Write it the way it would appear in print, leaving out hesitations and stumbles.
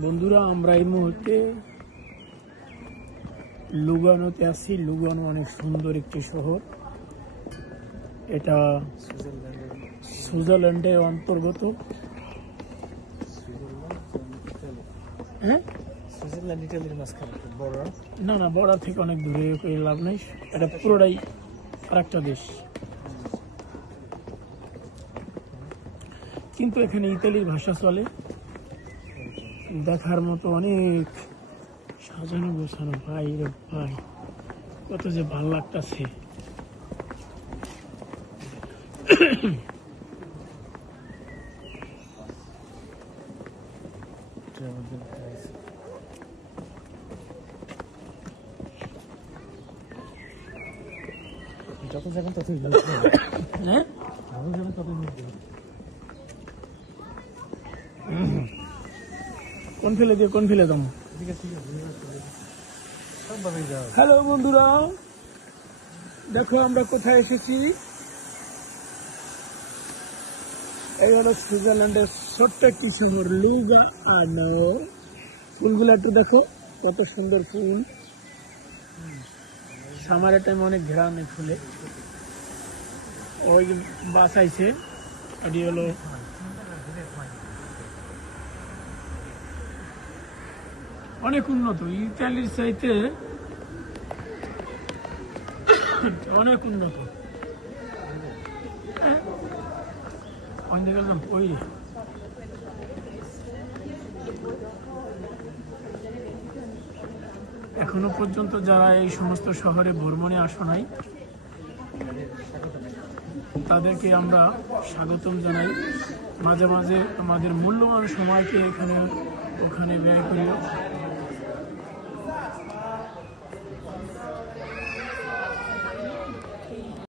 বন্ধুরা, আমরা এই মুহূর্তে লুগানোতে আছি। লুগানো অনেক সুন্দর একটি শহর। এটা সুইজারল্যান্ডের অন্তর্গত। হ্যাঁ, সুইজারল্যান্ড ইটালির মাঝখানে বর্ডার। না না, বর্ডার থেকে অনেক দূরে, করে লাভ নেই। এটা পুরোটাই আরেকটা দেশ, কিন্তু এখানে ইতালির ভাষা চলে। দেখার মতো অনেক সাজানো গোছানো। ভাই রে ভাই, কত যে ভাল লাগতেছে। যত যাবেন ততই হ্যাঁ, কোন ফেলে দিয়ে কোন ফেলে দাম। হ্যালো বন্ধুরা, দেখো আমরা কোথায় এসেছি। এই হলো সুইজারল্যান্ডের ছোট্ট একটি শহর লুগানো। ফুলগুলো একটু দেখো, কত সুন্দর ফুল। সামারের টাইমে অনেক ঘেরান ফুলে। ওই বাস আইছে, এটি হলো অনেক উন্নত। ইতালির চাইতে অনেক উন্নত। ওই এখনো পর্যন্ত যারা এই সমস্ত শহরে ভ্রমণে আসো নাই, তাদেরকে আমরা স্বাগতম জানাই। মাঝে মাঝে আমাদের মূল্যবান সময়কে ওখানে ব্যয় করি।